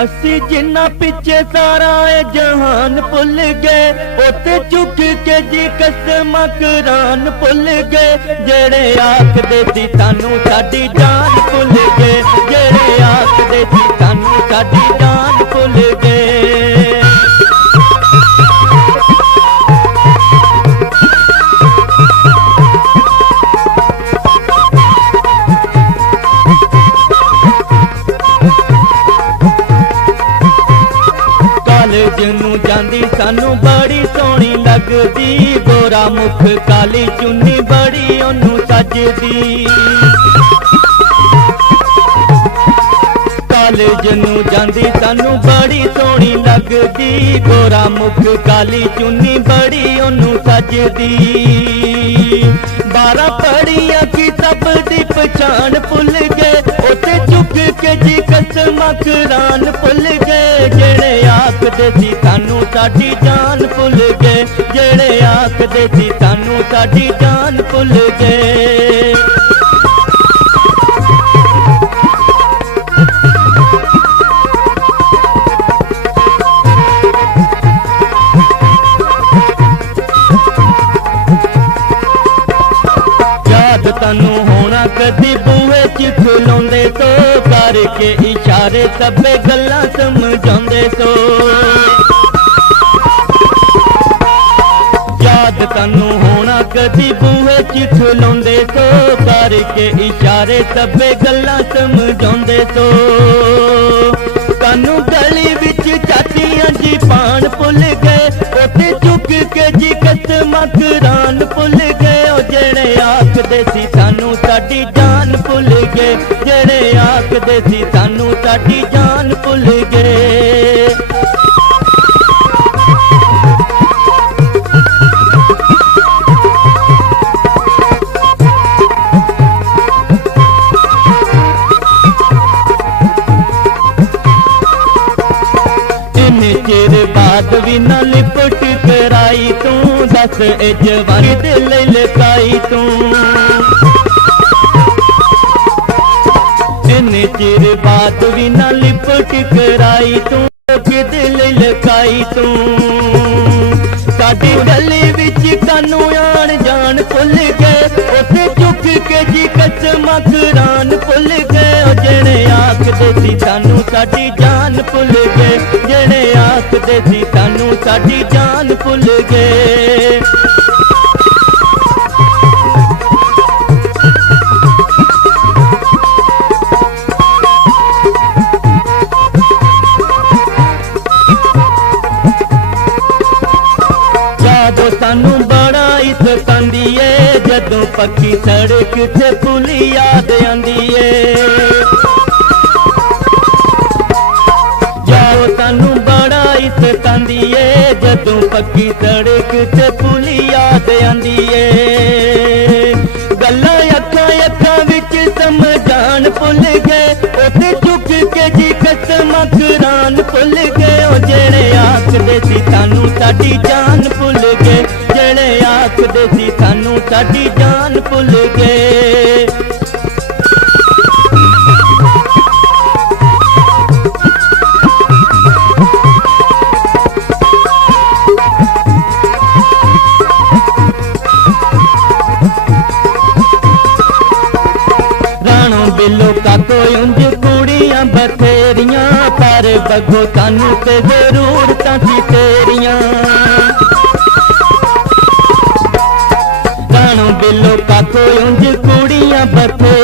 ਅਸੀਂ जिन्ना पिछे सारा ए जहान भुल गए, उत्ते झुक के जी कसम कुरान भुल गए। जेड़े आखदे सी सानू साडी जान भुल गए, जेड़े आखदे सी सानू साडी जान भुल गए। कालेज नूं जांदी सानू बड़ी सोहनी लगदी, गोरा मुख काली चुन्नी बड़ी ओनू सजदी। कालेज नूं जांदी सानू बड़ी सोहनी लगदी, गोरा मुख काली चुन्नी बड़ी ओनू सजदी। 12 पढ़िया किताब दी पछाण भुल गए, उत्ते झुक के जी कसम कुरान भुल गए। जेड़े आखदे सी सानू साडी जान भुल गए, जेड़े आखदे सी सानू साडी जान भुल गए। तनु होना कदी बूहे च खलोंदे तो, करके इशारे सबे गल्लां समझांदे तो। याद तनु होना कदी बूहे च खलोंदे तो, करके इशारे सबे गल्लां समझांदे तो। तनु गली विच चाटियां जी पान भुल गए, उत्ते झुक के जी कसम कुरान भुल गए। जेड़े आखदे सी सानू साडी जान भुल गए, जेड़े आखदे सी सानू साडी जान भुल गए। चिर बाद भी ना लिपट कराई तू, दस ए जवानी दिल लकाई तू। इन्ने चिर बाद भी ना लिपट कराई तू, दिल लकाई तू। साडी गली विच कानू आन जान भुल गए, उत्ते झुक के जी कसम कुरान भुल गए। जेड़े आखदे सी सानू साडी जान भुल गए, जेड़े आखदे सी सानू साडी जान भुल गए। सानू बड़ा ही सतांदी है, जदों पक्की सड़क ते पुली याद आंदी है। यारो सानू बड़ा ही सतांदी है, जदों पक्की सड़क ते पुली याद आंदी है। गल्लां अखां अखां विच समझान भुल गए, उत्ते झुक के जी कसम कुरान भुल गए। जेड़े आखदे सी सानू साडी जान भुल गए, जेड़े आखदे सी सानू साडी जान भुल गए। राणो बिलो का कोई उंज कुड़ियां बथेरियां, पर बगो सानू ते जरूरतां सी तेरियां। राणो बिलो का कोई उंज कुड़ियां बथेरियां,